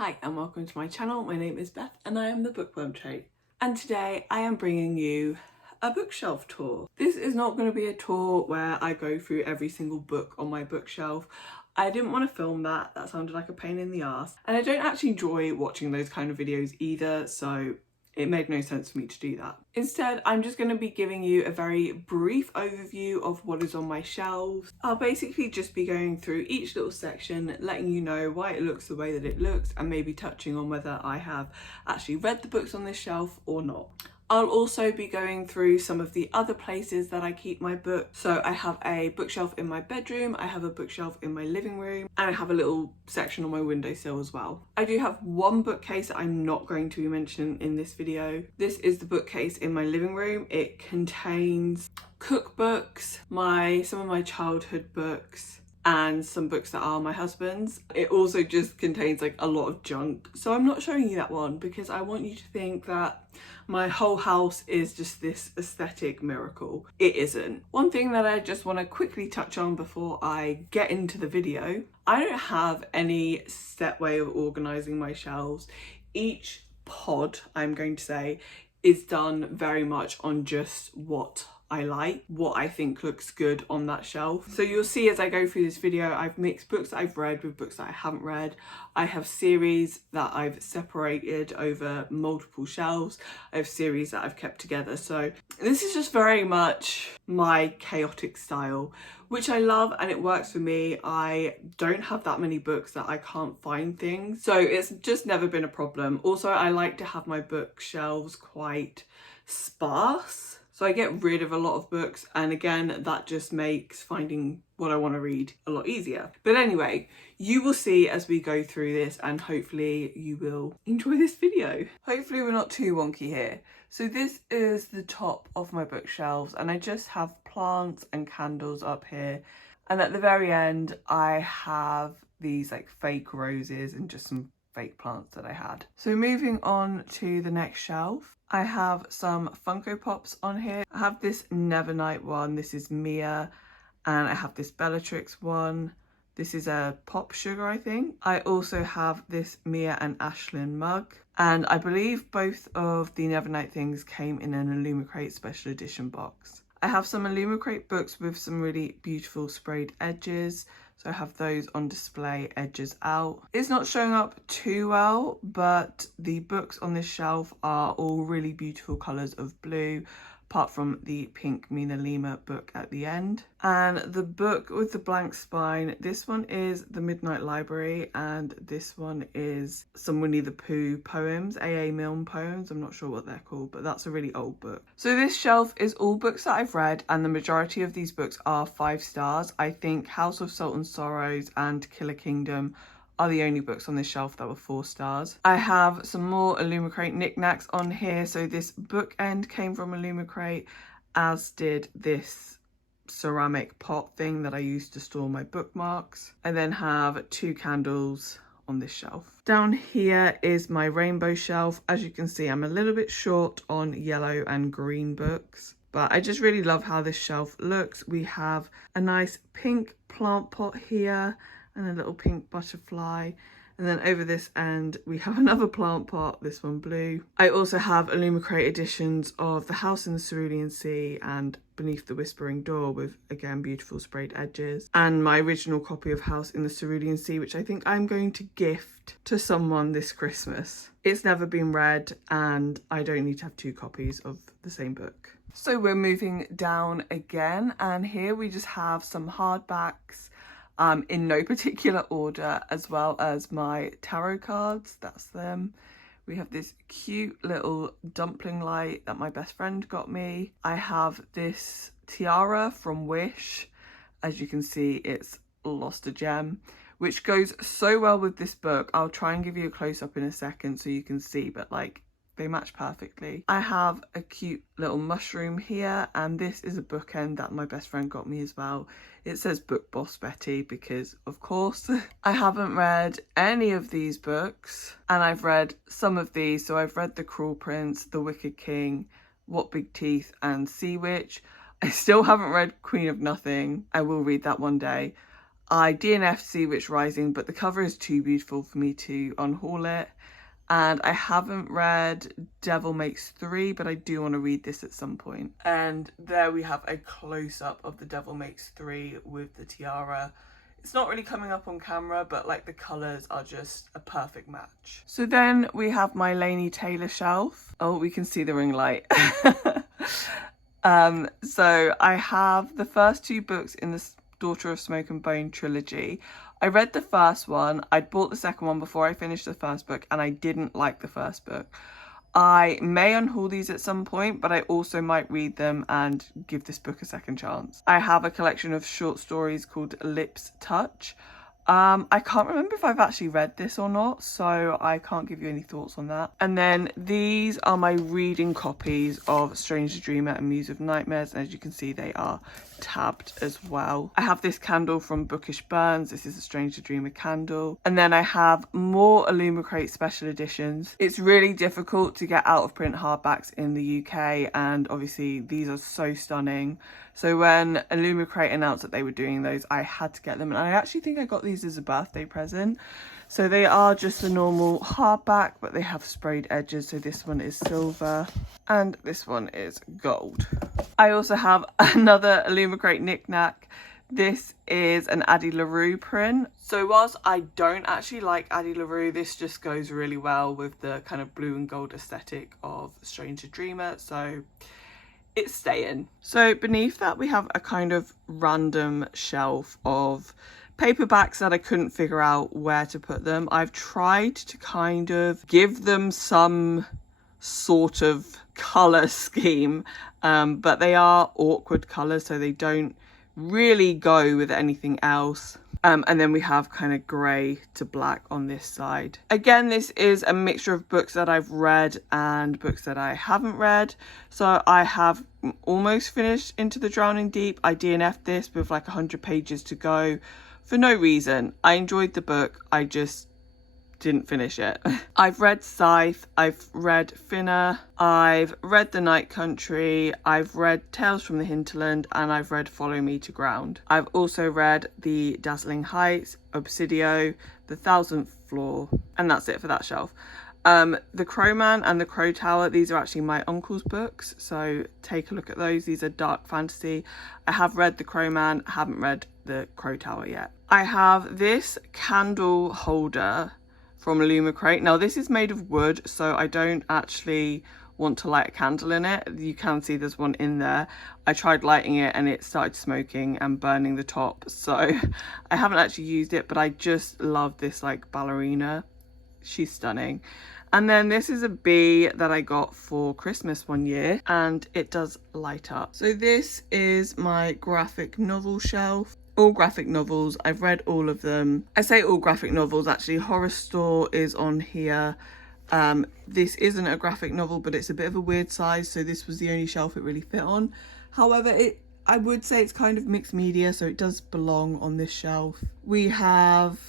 Hi and welcome to my channel. My name is Beth and I am the Bookworm Trait. And today I am bringing you a bookshelf tour. This is not going to be a tour where I go through every single book on my bookshelf. I didn't want to film that. That sounded like a pain in the ass. And I don't actually enjoy watching those kind of videos either, so it made no sense for me to do that. Instead, I'm just going to be giving you a very brief overview of what is on my shelves. I'll basically just be going through each little section, letting you know why it looks the way that it looks, and maybe touching on whether I have actually read the books on this shelf or not. I'll also be going through some of the other places that I keep my books. So I have a bookshelf in my bedroom, I have a bookshelf in my living room, and I have a little section on my windowsill as well. I do have one bookcase that I'm not going to be mentioning in this video. This is the bookcase in my living room. It contains cookbooks, some of my childhood books, and some books that are my husband's. It also just contains like a lot of junk. So I'm not showing you that one because I want you to think that my whole house is just this aesthetic miracle. It isn't. One thing that I just want to quickly touch on before I get into the video, I don't have any set way of organizing my shelves. Each pod, I'm going to say, is done very much on just what I like, what I think looks good on that shelf. So you'll see as I go through this video, I've mixed books that I've read with books that I haven't read. I have series that I've separated over multiple shelves. I have series that I've kept together. So this is just very much my chaotic style, which I love and it works for me. I don't have that many books that I can't find things. So it's just never been a problem. Also, I like to have my bookshelves quite sparse. So I get rid of a lot of books, and again, that just makes finding what I want to read a lot easier. But anyway, you will see as we go through this, and hopefully you will enjoy this video. Hopefully we're not too wonky here. So this is the top of my bookshelves, and I just have plants and candles up here. And at the very end, I have these like fake roses and just some fake plants that I had. So moving on to the next shelf, I have some Funko Pops on here. I have this Nevernight one, this is Mia, and I have this Bellatrix one. This is a Pop Sugar, I think. I also have this Mia and Ashlyn mug, and I believe both of the Nevernight things came in an Illumicrate special edition box. I have some Illumicrate books with some really beautiful sprayed edges. So I have those on display, edges out. It's not showing up too well, but the books on this shelf are all really beautiful colours of blue, apart from the pink Mina Lima book at the end. And the book with the blank spine, this one is The Midnight Library, and this one is some Winnie the Pooh poems, A.A. Milne poems. I'm not sure what they're called, but that's a really old book. So this shelf is all books that I've read, and the majority of these books are 5 stars. I think House of Salt and Sorrows and Killer Kingdom are the only books on this shelf that were 4 stars. I have some more Illumicrate knickknacks on here. So this bookend came from Illumicrate, as did this ceramic pot thing that I used to store my bookmarks. I then have 2 candles on this shelf. Down here is my rainbow shelf. As you can see, I'm a little bit short on yellow and green books, but I just really love how this shelf looks. We have a nice pink plant pot here, and a little pink butterfly. And then over this end, we have another plant pot, this one blue. I also have Illumicrate editions of The House in the Cerulean Sea and Beneath the Whispering Door with, again, beautiful sprayed edges. And my original copy of House in the Cerulean Sea, which I think I'm going to gift to someone this Christmas. It's never been read, and I don't need to have 2 copies of the same book. So we're moving down again, and here we just have some hardbacks, in no particular order, as well as my tarot cards. That's them. We have this cute little dumpling light that my best friend got me. I have this tiara from Wish. As you can see, it's lost a gem, which goes so well with this book. I'll try and give you a close-up in a second so you can see, but like, they match perfectly. I have a cute little mushroom here, and this is a bookend that my best friend got me as well. It says Book Boss Betty because, of course. I haven't read any of these books, and I've read some of these. So I've read The Cruel Prince, The Wicked King, What Big Teeth, and Sea Witch. I still haven't read Queen of Nothing. I will read that one day. I DNF'd See Witch Rising, but the cover is too beautiful for me to unhaul it. And I haven't read Devil Makes 3, but I do want to read this at some point. And there we have a close-up of the Devil Makes 3 with the tiara. It's not really coming up on camera, but like the colours are just a perfect match. So then we have my Laini Taylor shelf. Oh, we can see the ring light. So I have the first 2 books in the Daughter of Smoke and Bone trilogy. I read the first one. I'd bought the second one before I finished the first book, and I didn't like the first book. I may unhaul these at some point, but I also might read them and give this book a second chance. I have a collection of short stories called Lips Touch. I can't remember if I've actually read this or not, so I can't give you any thoughts on that. And then these are my reading copies of Strange the Dreamer and Muse of Nightmares, and as you can see, they are tabbed as well. I have this candle from Bookish Burns. This is a Strange the Dreamer candle. And then I have more Illumicrate special editions. It's really difficult to get out of print hardbacks in the UK, and obviously these are so stunning. So when Illumicrate announced that they were doing those, I had to get them. And I actually think I got these as a birthday present. So they are just a normal hardback, but they have sprayed edges. So this one is silver and this one is gold. I also have another Illumicrate knick-knack. This is an Addie LaRue print. So whilst I don't actually like Addie LaRue, this just goes really well with the kind of blue and gold aesthetic of Strange the Dreamer. So it's staying. So beneath that we have a kind of random shelf of paperbacks that I couldn't figure out where to put them. I've tried to kind of give them some sort of colour scheme, but they are awkward colours, so they don't really go with anything else. And then we have kind of grey to black on this side. Again, this is a mixture of books that I've read and books that I haven't read. So I have almost finished Into the Drowning Deep. I DNF'd this with like 100 pages to go for no reason. I enjoyed the book, I just didn't finish it. I've read Scythe, I've read Finner, I've read The Night Country, I've read Tales from the Hinterland, and I've read Follow Me to Ground. I've also read The Dazzling Heights, Obsidio, The Thousandth Floor, and that's it for that shelf. The Crowman and The Crow Tower, these are actually my uncle's books, so take a look at those. These are dark fantasy. I have read The Crowman, haven't read The Crow Tower yet. I have this candle holder from Illumicrate. Now this is made of wood, so I don't actually want to light a candle in it. You can see there's one in there. I tried lighting it and it started smoking and burning the top, so I haven't actually used it, but I just love this like ballerina. She's stunning. And then this is a bee that I got for Christmas one year, and it does light up. So this is my graphic novel shelf. All graphic novels, I've read all of them. I say all graphic novels, actually Horror Store is on here. This isn't a graphic novel, but it's a bit of a weird size, so this was the only shelf it really fit on. However, I would say it's kind of mixed media, so it does belong on this shelf. We have,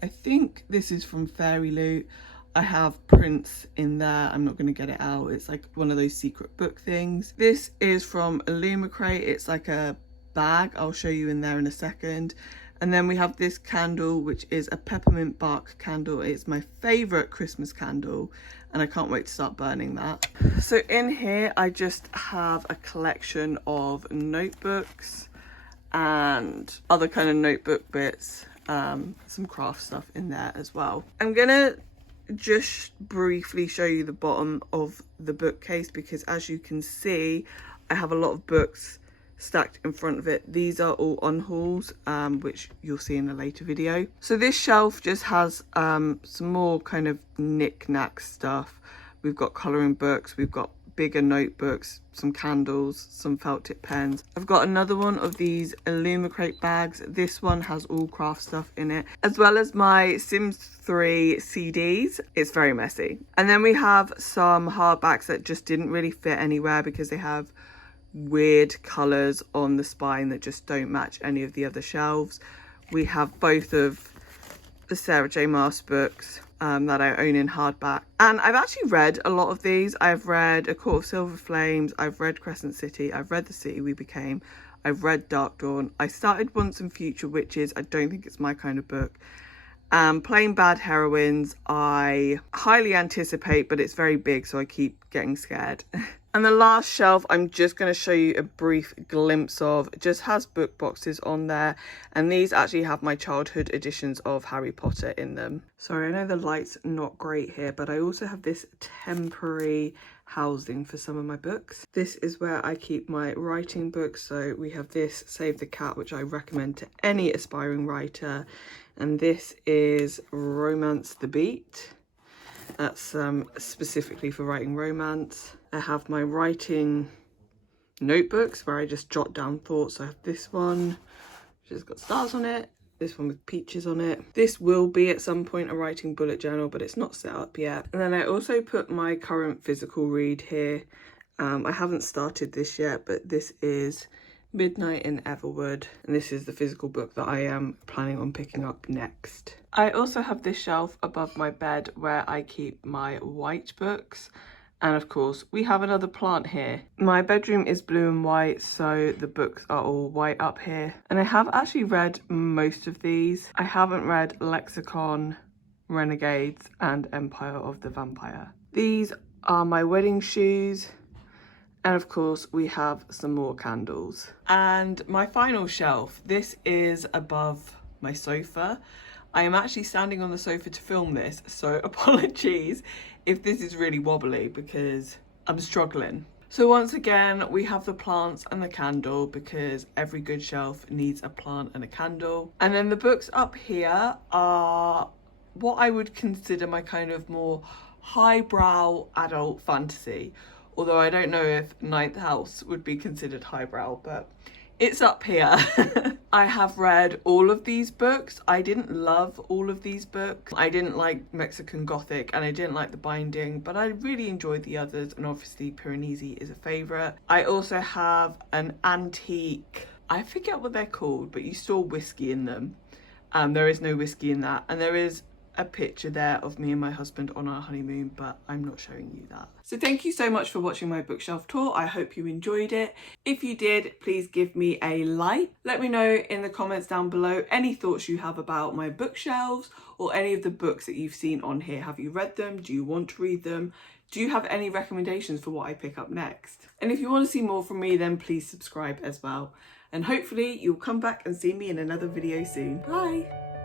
I think this is from Fairy Loot. I have prints in there. I'm not going to get it out. It's like one of those secret book things. This is from Illumicrate. It's like a bag. I'll show you in there in a second. And then we have this candle, which is a peppermint bark candle. It's my favorite Christmas candle, and I can't wait to start burning that. So in here I just have a collection of notebooks and other kind of notebook bits, some craft stuff in there as well. I'm gonna just briefly show you the bottom of the bookcase, because as you can see I have a lot of books stacked in front of it. These are all unhauls, which you'll see in a later video. So this shelf just has some more kind of knick-knack stuff. We've got colouring books, we've got bigger notebooks, some candles, some felt tip pens. I've got another one of these Illumicrate bags. This one has all craft stuff in it, as well as my Sims 3 CDs. It's very messy. And then we have some hardbacks that just didn't really fit anywhere because they have weird colours on the spine that just don't match any of the other shelves. We have both of the Sarah J Maas books that I own in hardback, and I've actually read a lot of these. I've read A Court of Silver Flames, I've read Crescent City, I've read The City We Became, I've read Dark Dawn. I started Once and Future Witches. I don't think it's my kind of book. Plain Bad Heroines, I highly anticipate, but it's very big, so I keep getting scared. And the last shelf, I'm just going to show you a brief glimpse of. It just has book boxes on there, and these actually have my childhood editions of Harry Potter in them. Sorry, I know the light's not great here, but I also have this temporary housing for some of my books. This is where I keep my writing books. So we have this Save the Cat, which I recommend to any aspiring writer. And this is Romance the Beat. That's specifically for writing romance. I have my writing notebooks where I just jot down thoughts. I have this one, which has got stars on it. This one with peaches on it. This will be at some point a writing bullet journal, but it's not set up yet. And then I also put my current physical read here. I haven't started this yet, but this is Midnight in Everwood, and this is the physical book that I am planning on picking up next. I also have this shelf above my bed where I keep my white books, and of course we have another plant here. My bedroom is blue and white, so the books are all white up here, and I have actually read most of these. I haven't read Lexicon, Renegades and Empire of the Vampire. These are my wedding shoes. And of course, we have some more candles. And my final shelf, this is above my sofa. I am actually standing on the sofa to film this, so apologies if this is really wobbly because I'm struggling. So once again, we have the plants and the candle because every good shelf needs a plant and a candle. And then the books up here are what I would consider my kind of more highbrow adult fantasy. Although I don't know if Ninth House would be considered highbrow, but it's up here. I have read all of these books. I didn't love all of these books. I didn't like Mexican Gothic and I didn't like the binding, but I really enjoyed the others, and obviously Piranesi is a favourite. I also have an antique, I forget what they're called, but you store whiskey in them. There is no whiskey in that, and there is a picture there of me and my husband on our honeymoon, but I'm not showing you that. So thank you so much for watching my bookshelf tour. I hope you enjoyed it. If you did, please give me a like. Let me know in the comments down below any thoughts you have about my bookshelves or any of the books that you've seen on here. Have you read them? Do you want to read them? Do you have any recommendations for what I pick up next? And if you want to see more from me, then please subscribe as well. And hopefully you'll come back and see me in another video soon. Bye!